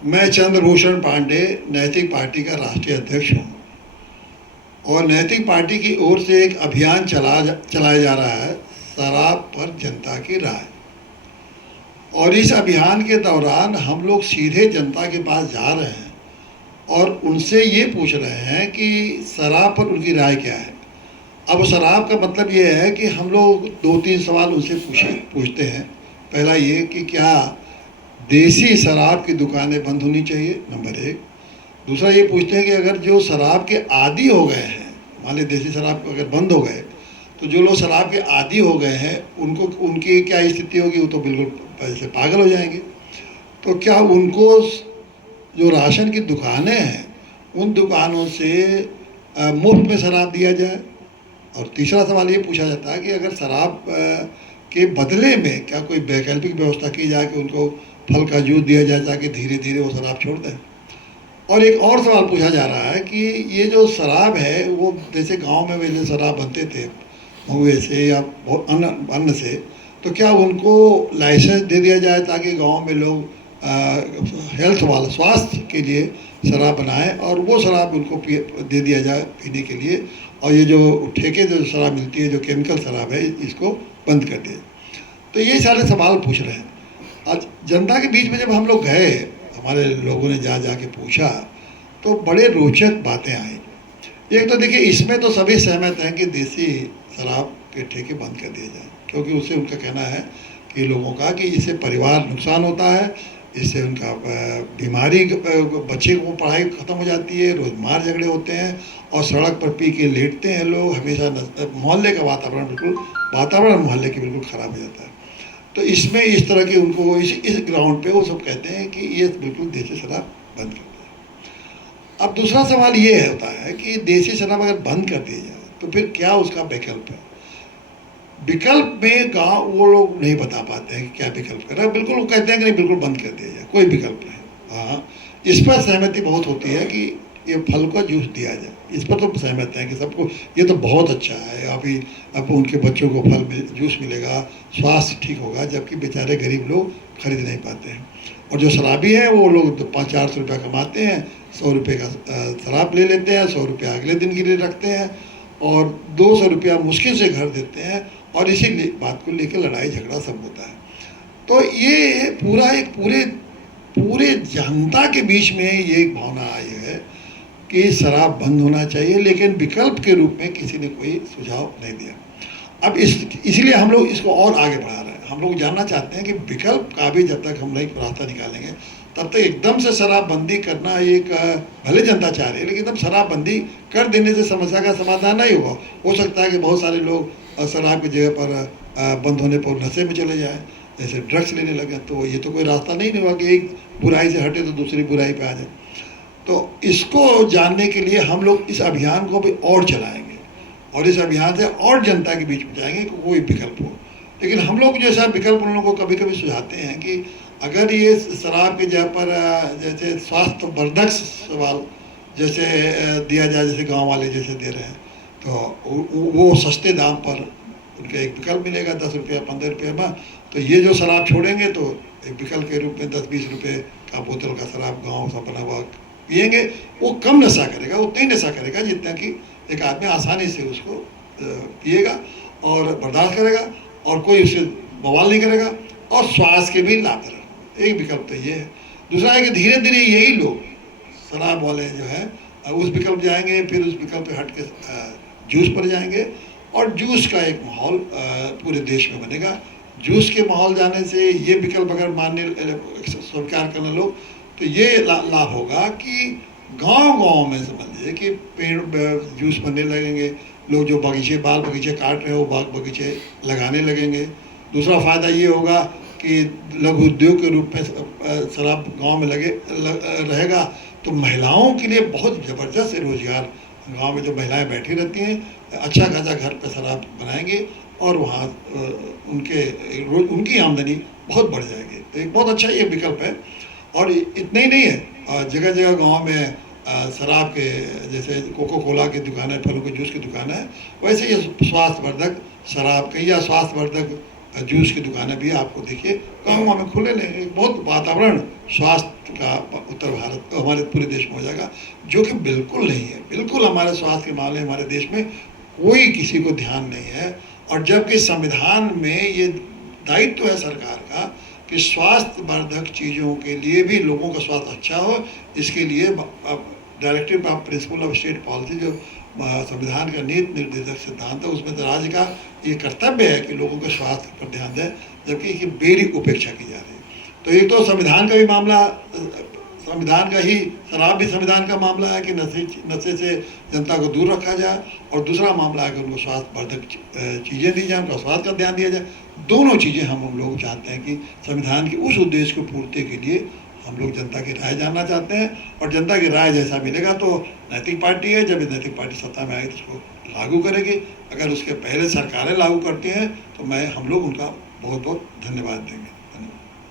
मैं चंद्रभूषण पांडे नैतिक पार्टी का राष्ट्रीय अध्यक्ष हूँ और नैतिक पार्टी की ओर से एक अभियान चलाया जा रहा है, शराब पर जनता की राय। और इस अभियान के दौरान हम लोग सीधे जनता के पास जा रहे हैं और उनसे ये पूछ रहे हैं कि शराब पर उनकी राय क्या है। अब शराब का मतलब ये है कि हम लोग दो तीन सवाल उनसे पूछते हैं। पहला ये कि क्या देसी शराब की दुकानें बंद होनी चाहिए, नंबर एक। दूसरा ये पूछते हैं कि अगर जो शराब के आदी हो गए हैं, मान ली देसी शराब अगर बंद हो गए, तो जो लोग शराब के आदी हो गए हैं उनको उनकी क्या स्थिति होगी। वो तो बिल्कुल ऐसे पागल हो जाएंगे। तो क्या उनको जो राशन की दुकानें हैं उन दुकानों से मुफ्त में शराब दिया जाए। और तीसरा सवाल ये पूछा जाता है कि अगर शराब के बदले में क्या कोई वैकल्पिक व्यवस्था की जाए कि उनको फल का जूस दिया जाए ताकि धीरे धीरे वो शराब छोड़ दें। और एक और सवाल पूछा जा रहा है कि ये जो शराब है वो जैसे गांव में पहले शराब बनते थे महुए से या अन्न से, तो क्या उनको लाइसेंस दे दिया जाए ताकि गांव में लोग हेल्थ वाला स्वास्थ्य के लिए शराब बनाएं और वो शराब उनको दे दिया जाए पीने के लिए। और ये जो ठेके जो शराब मिलती है, जो केमिकल शराब है, इसको बंद कर दिए। तो ये सारे सवाल पूछ रहे हैं। आज जनता के बीच में जब हम लोग गए, हमारे लोगों ने जा के पूछा, तो बड़े रोचक बातें आई। एक तो देखिए, इसमें तो सभी सहमत हैं कि देसी शराब के ठेके बंद कर दिए जाए, क्योंकि उससे उनका कहना है कि लोगों का कि इससे परिवार नुकसान होता है, इससे उनका बीमारी, बच्चे को पढ़ाई ख़त्म हो जाती है, रोजमार झगड़े होते हैं और सड़क पर पी के लेटते हैं लोग हमेशा। मोहल्ले का वातावरण मोहल्ले की बिल्कुल ख़राब हो जाता है। तो इसमें इस तरह की उनको इस ग्राउंड पे वो सब कहते हैं कि ये बिल्कुल देसी शराब बंद कर दिया। अब दूसरा सवाल ये होता है कि देसी शराब अगर बंद कर दी जाए तो फिर क्या उसका विकल्प है। विकल्प में गांव वो लोग नहीं बता पाते हैं कि क्या विकल्प करें। बिल्कुल वो कहते हैं कि नहीं, बिल्कुल बंद कर दिया जाए, कोई विकल्प नहीं। हाँ, इस पर सहमति बहुत होती है कि ये फल का जूस दिया जाए, इस पर तो सहमत हैं कि सबको ये तो बहुत अच्छा है। अभी अब उनके बच्चों को जूस मिलेगा, स्वास्थ्य ठीक होगा, जबकि बेचारे गरीब लोग खरीद नहीं पाते हैं। और जो शराबी हैं वो लोग तो 500-400 रुपया कमाते हैं, 100 रुपये का शराब ले लेते हैं, 100 रुपया अगले दिन के लिए रखते हैं और 200 रुपया मुश्किल से घर देते हैं। और इसी बात को लेकर लड़ाई झगड़ा सब होता है। तो ये पूरे जनता के बीच में ये एक भावना आई है कि शराब बंद होना चाहिए, लेकिन विकल्प के रूप में किसी ने कोई सुझाव नहीं दिया। अब इसलिए हम लोग इसको और आगे बढ़ा रहे हैं। हम लोग जानना चाहते हैं कि विकल्प का भी जब तक हम नहीं रास्ता निकालेंगे तब तक एकदम से शराबबंदी करना एक, भले जनता चाह रही है लेकिन एकदम शराबबंदी कर देने से समस्या का समाधान नहीं होगा। हो सकता है कि बहुत सारे लोग शराब की जगह पर बंद होने पर नशे में चले जाएं, जैसे ड्रग्स लेने लगे। तो ये तो कोई रास्ता नहीं होगा कि एक बुराई से हटे तो दूसरी बुराई पे आ जाए। तो इसको जानने के लिए हम लोग इस अभियान को भी और चलाएंगे और इस अभियान से और जनता के बीच में जाएंगे कि कोई विकल्प हो। लेकिन हम लोग जैसा विकल्प उन लोगों को कभी कभी सुझाते हैं कि अगर ये शराब की जगह पर जैसे स्वास्थ्यवर्धक सवाल जैसे दिया जाए, जैसे गांव वाले जैसे दे रहे हैं, तो वो सस्ते दाम पर उनका एक विकल्प मिलेगा, 10 रुपया 15 रुपये में। तो ये जो शराब छोड़ेंगे तो एक विकल्प के रूप में 10-20 रुपये का बोतल का शराब गाँव सा बना हुआ पिएंगे। वो कम नशा करेगा, उतना ही नशा करेगा जितना कि एक आदमी आसानी से उसको पिएगा और बर्दाश्त करेगा और कोई उससे बवाल नहीं करेगा और स्वास्थ्य के भी लाभ करेगा। एक विकल्प तो ये है। दूसरा है कि धीरे धीरे यही लोग शराब वाले जो है उस विकल्प जाएंगे, फिर उस विकल्प पे हट के जूस पर जाएंगे और जूस का एक माहौल पूरे देश में बनेगा। जूस के माहौल जाने से ये विकल्प अगर मानने स्वीकार करने लोग, तो ये लाभ होगा कि गांव में समझिए कि पेड़ जूस बनने लगेंगे, लोग जो बाल बगीचे काट रहे हो बाग बगीचे लगाने लगेंगे। दूसरा फ़ायदा ये होगा कि लघु उद्योग के रूप में शराब गांव में रहेगा, तो महिलाओं के लिए बहुत ज़बरदस्त रोज़गार। गांव में जो महिलाएं बैठी रहती हैं अच्छा खासा घर पे शराब बनाएंगे और वहाँ उनकी आमदनी बहुत बढ़ जाएगी। तो एक बहुत अच्छा ये विकल्प है। और इतना ही नहीं है, जगह जगह गांव में शराब के जैसे कोको कोला की दुकान है, फलों के जूस की दुकान है, वैसे ये स्वास्थ्यवर्धक शराब की या स्वास्थ्यवर्धक जूस की दुकानें भी आपको देखिए गाँव में खुले लेंगे। बहुत वातावरण स्वास्थ्य का उत्तर भारत हमारे पूरे देश में हो जाएगा, जो कि बिल्कुल नहीं है। बिल्कुल हमारे स्वास्थ्य के मामले हमारे देश में कोई किसी को ध्यान नहीं है। और जबकि संविधान में ये दायित्व है सरकार का कि स्वास्थ्य वर्धक चीज़ों के लिए भी लोगों का स्वास्थ्य अच्छा हो, इसके लिए directive of principle of state policy जो संविधान का नीति निर्देशक सिद्धांत है, उसमें तो राज्य का ये कर्तव्य है कि लोगों के स्वास्थ्य पर ध्यान दें, जबकि इसकी बेरी उपेक्षा की जा रही है। तो एक तो संविधान का भी मामला, संविधान का ही, शराब भी संविधान का मामला है कि नशे से जनता को दूर रखा जाए, और दूसरा मामला है कि उनको स्वास्थ्य वर्धक चीज़ें दी जाए, उनका स्वास्थ्य का ध्यान दिया जाए। दोनों चीज़ें हम लोग चाहते हैं कि संविधान के उस उद्देश्य को पूर्ति के लिए हम लोग जनता की राय जानना चाहते हैं, और जनता की राय जैसा मिलेगा तो नैतिक पार्टी है, जब नैतिक पार्टी सत्ता में आएगी तो उसको लागू करेगी। अगर उसके पहले सरकारें लागू करती हैं तो हम लोग उनका बहुत बहुत धन्यवाद देंगे।